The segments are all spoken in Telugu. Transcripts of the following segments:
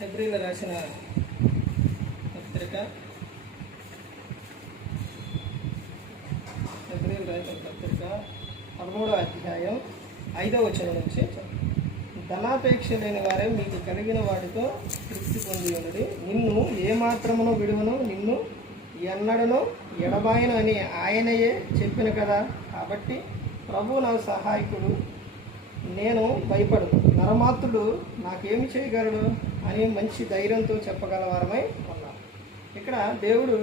హెబ్రీయులకు రాసిన పత్రిక హెబ్రీయులకు రాసిన పత్రిక 13వ అధ్యాయం 5వ వచనం నుంచి ధనాపేక్ష లేని వారే మీకు కలిగిన వాటితో తృప్తి పొంది ఉన్నది. నిన్ను ఏమాత్రమునో విడువను, నిన్ను ఎన్నడనో ఎడబాయను అని ఆయనయే చెప్పిన కదా. కాబట్టి ప్రభు నా సహాయకుడు, నేను భయపడు, నరమాత్రుడు నాకేమి చేయగలడు అని మంచి ధైర్యంతో చెప్పగలవారమై ఉన్నాం. ఇక్కడ దేవుడు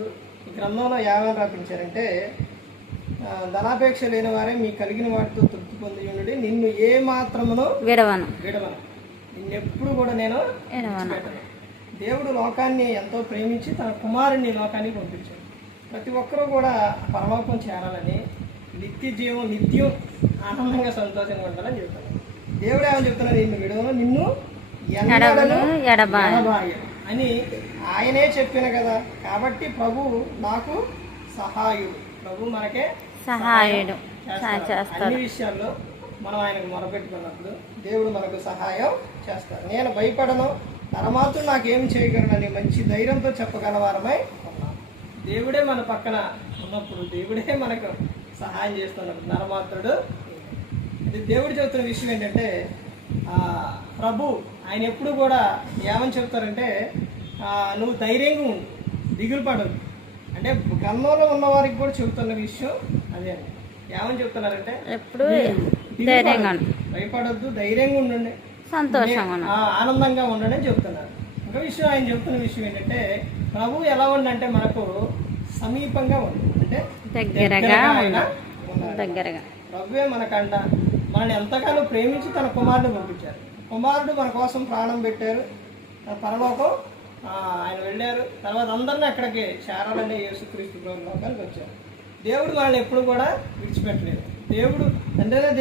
ఈ గ్రంథంలో ఏమని రాపించారంటే, ధనాపేక్ష లేని వారే మీ కలిగిన వాటితో తృప్తి పొంది ఉండి, నిన్ను ఏ మాత్రమునో విడవను, నిన్నెప్పుడు కూడా నేను విడిచిపెట్టను. దేవుడు లోకాన్ని ఎంతో ప్రేమించి తన కుమారుని లోకానికి పంపించాడు. ప్రతి ఒక్కరూ కూడా పరలోకం చేరాలని, నిత్య జీవం నిత్యం ఆనందంగా సంతోషంగా ఉండాలని చెప్తాను. దేవుడు ఏమని చెప్తున్నాడు, నిన్ను విడవను, నిన్ను ఎడబాయను అని ఆయనే చెప్పిన కదా. కాబట్టి ప్రభు నాకు సహాయుడు, ప్రభు మనకే సహాయుడు. అన్ని విషయాల్లో మనం ఆయనకు మొరపెట్టుకున్నప్పుడు దేవుడు మనకు సహాయం చేస్తాడు. నేను భయపడను, నరమాత్రుడు నాకేం చేయగలనని మంచి ధైర్యంతో చెప్పగలవారమై ఉన్నాం. దేవుడే మన పక్కన ఉన్నప్పుడు, దేవుడే మనకు సహాయం చేస్తున్నప్పుడు నరమాత్రుడు. ఇది దేవుడు చెబుతున్న విషయం ఏంటంటే, ప్రభు ఆయన ఎప్పుడు కూడా ఏమని చెప్తారంటే, నువ్వు ధైర్యంగా ఉండు, దిగులు పడదు. అంటే గన్నంలో ఉన్న వారికి కూడా చెబుతున్న విషయం అదే. ఏమని చెప్తున్నారంటే, ఎప్పుడు భయపడొద్దు, ధైర్యంగా ఉండండి, సంతోషంగా ఆనందంగా ఉండండి అని చెప్తున్నారు. ఇంకో విషయం ఆయన చెప్తున్న విషయం ఏంటంటే, ప్రభు ఎలా ఉండంటే మనకు సమీపంగా ఉంది, అంటే దగ్గరగా. ప్రభువే మనకంట మనల్ని ఎంతగానో ప్రేమించి తన కుమారుని పంపించారు. కుమారుడు మన కోసం ప్రాణం పెట్టారు, పరలోకం ఆయన వెళ్ళారు. తర్వాత అందరినీ అక్కడికి చేరాలని యేసుక్రీస్తు ప్రభు లోకానికి వచ్చారు. దేవుడు మనల్ని ఎప్పుడు కూడా విడిచిపెట్టలేదు.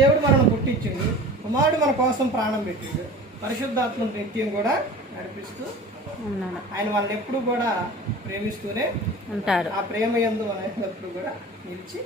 దేవుడు మనల్ని పుట్టించిండు, కుమారుడు మన కోసం ప్రాణం పెట్టిండు, పరిశుద్ధాత్మ నిత్యం కూడా నడిపిస్తూ ఉన్నాడు. ఆయన వాళ్ళని ఎప్పుడు కూడా ప్రేమిస్తూనే ఉంటాడు. ఆ ప్రేమ యందు మనం ఎప్పుడు కూడా నిలిచి